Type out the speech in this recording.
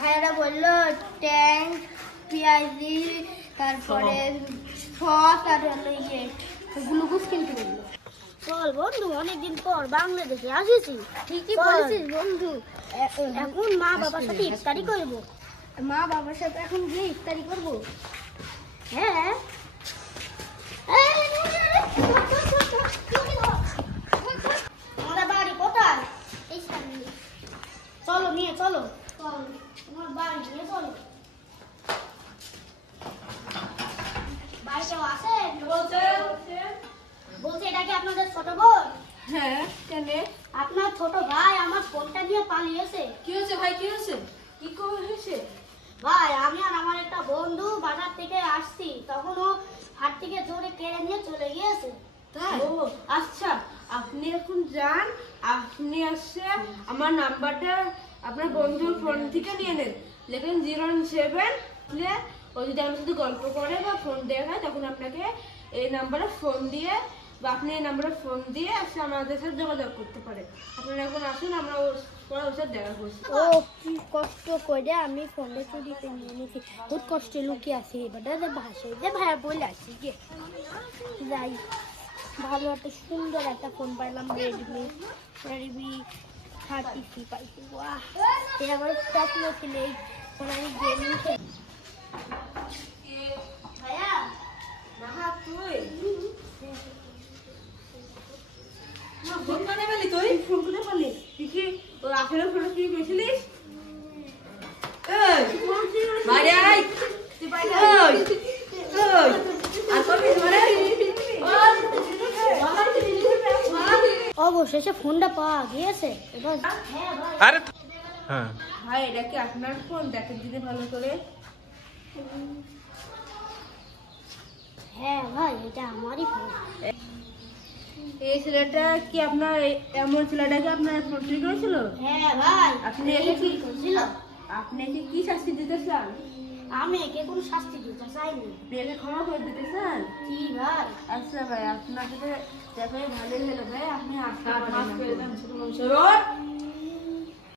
ভাইয়ারা বললো ট্যাঙ্ক পেঁয়াজি তারপরে সস আর হলো ইয়ে গ্লুকোজ কিনতে বললো। চল বন্ধু, অনেকদিন পর বাংলাদেশে আসেছি। ঠিকই বলেছিস বন্ধু। এখন মা বাবার সাথে ইফতারি করবো। মা বাবার সাথে এখন গিয়ে ইফতারি করবো। হ্যাঁ আমাদের বাড়ি কোথায়? এই সামনে। চলো নিয়ে চলো, তোমার বাড়ি নিয়ে চলো। বাড়ি কেউ আছে? বলছে এটা কি আপনাদের ছোট বোন? হ্যাঁ, কেন? আপনার ছোট ভাই আমার ফোনটা নিয়ে পালিয়েছে। কি হয়েছে ভাই, কি হয়েছে? কি করে হয়েছে? ভাই আমি আর আমার একটা বন্ধু বাজার থেকে আসছি, তখন ও হাত থেকে জোরে কেড়ে নিয়ে চলে গিয়েছে। তাই? ও আচ্ছা, আপনি এখন যান, আপনি আসছে আমার নাম্বারটা আপনার বন্ধুর ফোন থেকে নিয়ে নেন, লেখেন 017, ও যদি আমার সাথে গল্প করে বা ফোন দেখায় তখন আপনাকে এই নাম্বারে ফোন দিয়ে বা আপনি এই নাম্বারে ফোন দিয়ে আসলে আমাদের সাথে যোগাযোগ করতে পারে। আপনারা এখন আসুন, আমরা ওর সাথে দেখা করছি। ও কি কষ্ট করে আমি ফোনটা চুরি করে নিয়ে নিয়েছি, বহুত কষ্টে লুকিয়ে আছি। এবার ভাষায় যে ভাইয়া বলে আসি গে যাই। ভালো একটা সুন্দর একটা ফোন পাইলাম, রেডমি 30C পাইছি। বাহ, এটা আমার স্বপ্ন ছিল এই ফোন আমি গেমিং খেলি। ভাইয়া না তুই ফোন করে বলি, তুই ফোন করে বলি তুই কি ওই আখেরের ফোনে তুই গেছিলিস? বাইরে আয়, তুই বাইরে আয়। আর করবি মানে অবশেষে ফোনটা পাওয়া গিয়েছে। এবার আরে হ্যাঁ ভাই, এটা কি আপনার ফোন? দেখেন দিদি ভালো করে। হ্যাঁ ভাই, এটা আমারই ফোন। এই ছেলেটা কি আপনার এমন ছেলেটাকে আপনার ফোন চুরি করেছিল? হ্যাঁ ভাই, আপনি একে আপনি একে কি শাস্তি দিতে চান? আমি একে কোনো শাস্তি দিতে চাইনি। একে ক্ষমা করে দিতে চান? কি ভাই? আচ্ছা ভাই, আপনার সাথে দেখা ভালোই হলো ভাই, আপনি আসতে পারেন।